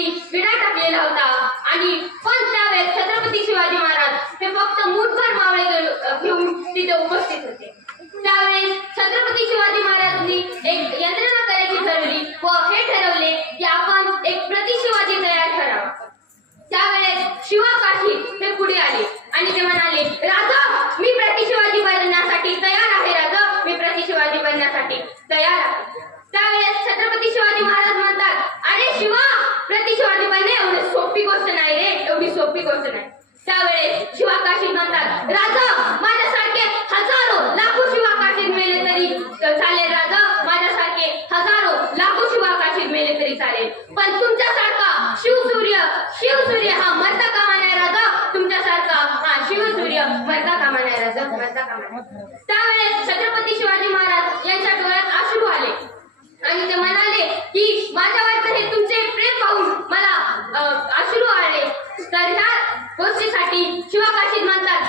वरती विडा टाकलेला होता आणि पण त्यावेळेस छत्रपती शिवाजी महाराज हे फक्त मुठभर मावळे घेऊन तिथे उपस्थित होते. त्यावेळेस छत्रपती शिवाजी महाराजांनी एक यंत्रणा करायची ठरवली व हे ठरवले की आपण एक प्रतिशिवाजी तयार करावा. त्यावेळेस शिवा काठी हे पुढे आले आणि ते म्हणाले, राजा मी प्रतिशिवाजी बनण्यासाठी तयार आहे, राजा मी प्रतिशिवाजी बनण्यासाठी तयार आहे. त्यावेळेस छत्रपती शिवाजी महाराज म्हणतात, अरे शिवा, प्रतिशिवाजी बनणे एवढी सोपी गोष्ट नाही रे, एवढी सोपी गोष्ट नाही. त्यावेळेस शिवा काशीत म्हणतात, राजा माझ्यासारखे हजारो लाखो शिवा काशीत मेले तरी चालेल, राजा माझ्यासारखे हजारो लाखो शिवा काशीत मेले तरी चालेल, पण तुमच्यासारखा शिवसूर्य हा मरता कामा नाही, राजा तुमच्यासारखा हा शिवसूर्य मरता कामा नाही, राजा मरता कामा नाही. त्यावेळेस छत्रपती शिवाजी महाराज यांच्या डोळ्यात अश्रू आले आणि ते म्हणाले की माझ्यावर हे तुमचे प्रेम पाहून मला अश्रू आले. तर ह्या गोष्टीसाठी शिवा काशीत म्हणतात,